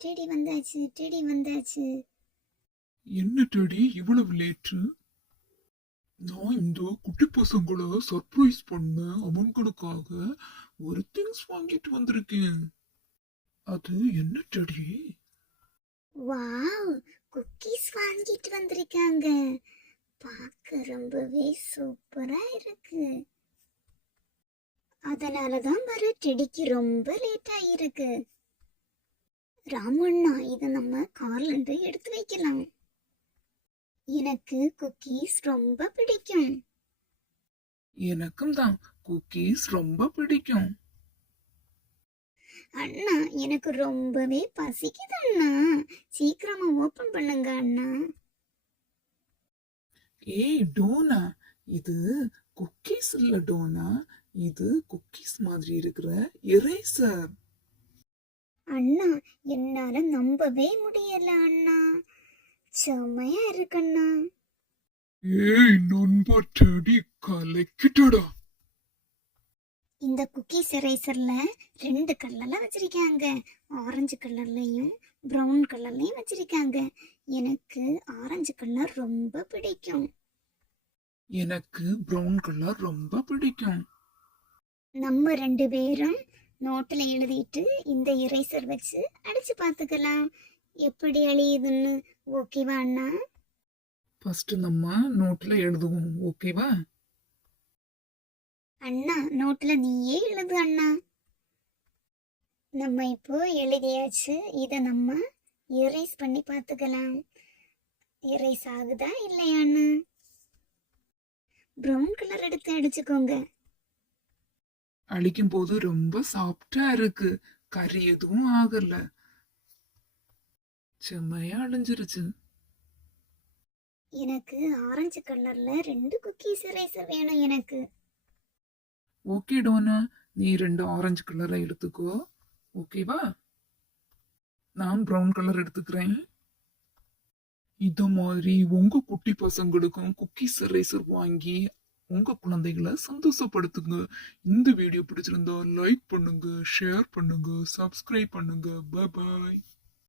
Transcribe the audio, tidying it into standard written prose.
Teddy வந்தாச்சு. என்ன teddy இவ்வளவு லேட்டு? நான் இந்த குட்டி பசங்களை சர்ப்ரைஸ் பண்ண அவங்களுக்காக ஒரு திங்ஸ் வாங்கிட்டு வந்திருக்கேன். அது என்ன டெடி? வாவ், குக்கீஸ் வாங்கிட்டு வந்திருக்காங்க. பார்க்க ரொம்பவே சூப்பரா இருக்கு. அதனாலதான் வர டெடிக்கு ரொம்ப லேட் ஆயிருக்கு. ராமண்ணா, இதை நம்ம கார்ல இருந்து எடுத்து வைக்கலாம். எனக்கு குக்கீஸ் ரொம்ப பிடிக்கும். எனக்கும் தான் குக்கீஸ் ரொம்ப பிடிக்கும். அண்ணா, எனக்கு ரொம்பவே பசிக்குது அண்ணா. சீக்கிரமா ஓபன் பண்ணுங்க அண்ணா. ஏய் டோனா, இது குக்கீஸ் இல்ல டோனா, இது குக்கீஸ் மாதிரி இருக்கிற எரேசர். அண்ணா, என்னால நம்பவே முடியல அண்ணா. செம்மையா இருக்கண்ணா. ஏய் நண்பா டெடி, கலக்கிட்டடா. இந்த குக்கீஸ் எரேசர்ல 2 கலர்ல வச்சிருக்காங்க. ஆரஞ்சு கலர்லயும் பிரவுன் கலர்லயும் வச்சிருக்காங்க. எனக்கு ஆரஞ்சு கலர் ரொம்ப பிடிக்கும். எனக்கு பிரவுன் கலர் ரொம்ப பிடிக்கும். நம்ம 2 பேரும் நோட்டில் எழுதிட்டு இந்த எரேசர் வச்சு அடிச்சு பார்த்துக்கலாம் எப்படி அழியுதுன்னு. ஓகேவா அண்ணா? ஃபர்ஸ்ட் நம்ம நோட்ல எழுதுவோம், ஓகேவா? அண்ணா, நோட்ல நீயே எழுது அண்ணா. நம்ம இப்போ எழுதியாச்சு. இதை நம்ம எரேஸ் பண்ணி பார்த்துக்கலாம். எரேஸ் ஆகுதா இல்லையான்னு. ப்ரௌன் கலர் எடுத்து அடிச்சுக்கோங்க. அழிக்கும் போது ரொம்ப சாஃப்டா இருக்கு, கறி எதுவும் ஆகல, செம்மையா அழிஞ்சிருச்சு. எனக்கு ஆரஞ்சு கலர்ல 2 குக்கீஸ் எரேசர் வேணும் எனக்கு. ஓகே டோனா, நீ 2 ஆரஞ்சு கலரை எடுத்துக்கோ, ஓகேவா? நான் பிரவுன் கலர் எடுத்துக்கிறேன். இத மாதிரி உங்க குட்டி பசங்களுக்கும் குக்கீஸ் எரேசர் வாங்கி உங்க குழந்தைகளை சந்தோஷப்படுத்துங்க. இந்த வீடியோ பிடிச்சிருந்தா லைக் பண்ணுங்க, ஷேர் பண்ணுங்க, சப்ஸ்கிரைப் பண்ணுங்க. Bye bye.